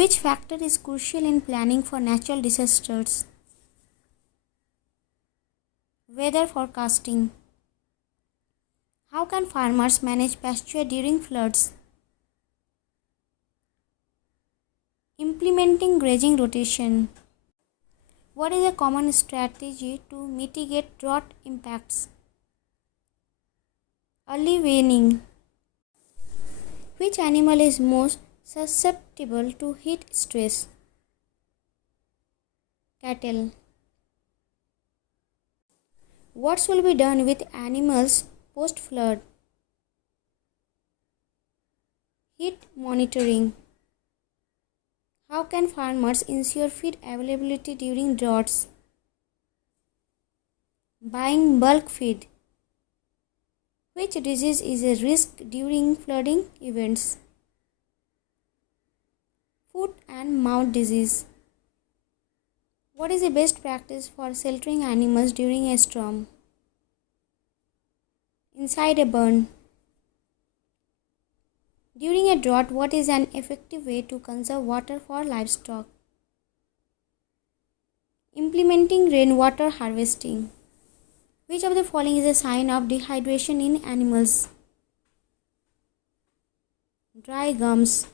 Which factor is crucial in planning for natural disasters? Weather forecasting. How can farmers manage pasture during floods? Implementing grazing rotation. What is a common strategy to mitigate drought impacts? Early weaning. Which animal is most susceptible to heat stress? Cattle. What will be done with animals post-flood? Heat monitoring. How can farmers ensure feed availability during droughts? Buying bulk feed. Which disease is a risk during flooding events? Foot and mouth disease. What is the best practice for sheltering animals during a storm? Inside a barn. During a drought, what is an effective way to conserve water for livestock? Implementing rainwater harvesting. Which of the following is a sign of dehydration in animals? Dry gums.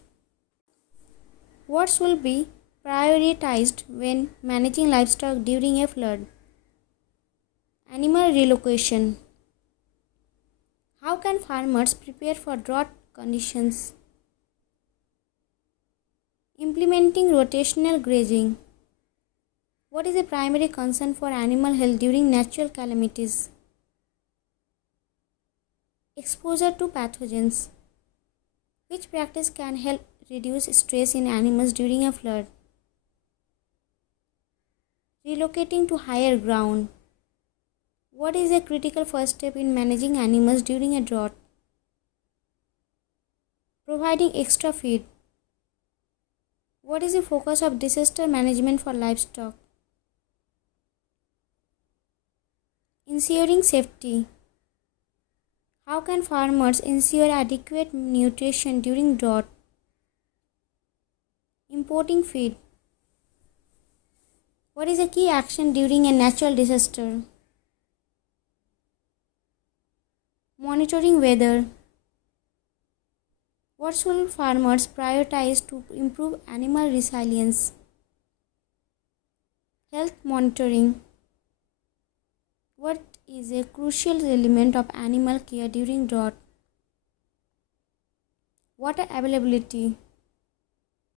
What will be prioritized when managing livestock during a flood? Animal relocation. How can farmers prepare for drought conditions? Implementing rotational grazing. What is the primary concern for animal health during natural calamities? Exposure to pathogens. Which practice can help reduce stress in animals during a flood? Relocating to higher ground. What is a critical first step in managing animals during a drought? Providing extra feed. What is the focus of disaster management for livestock? Ensuring safety. How can farmers ensure adequate nutrition during drought? Importing feed. What is a key action during a natural disaster? Monitoring weather. What should farmers prioritize to improve animal resilience? Health monitoring. What is a crucial element of animal care during drought? Water availability.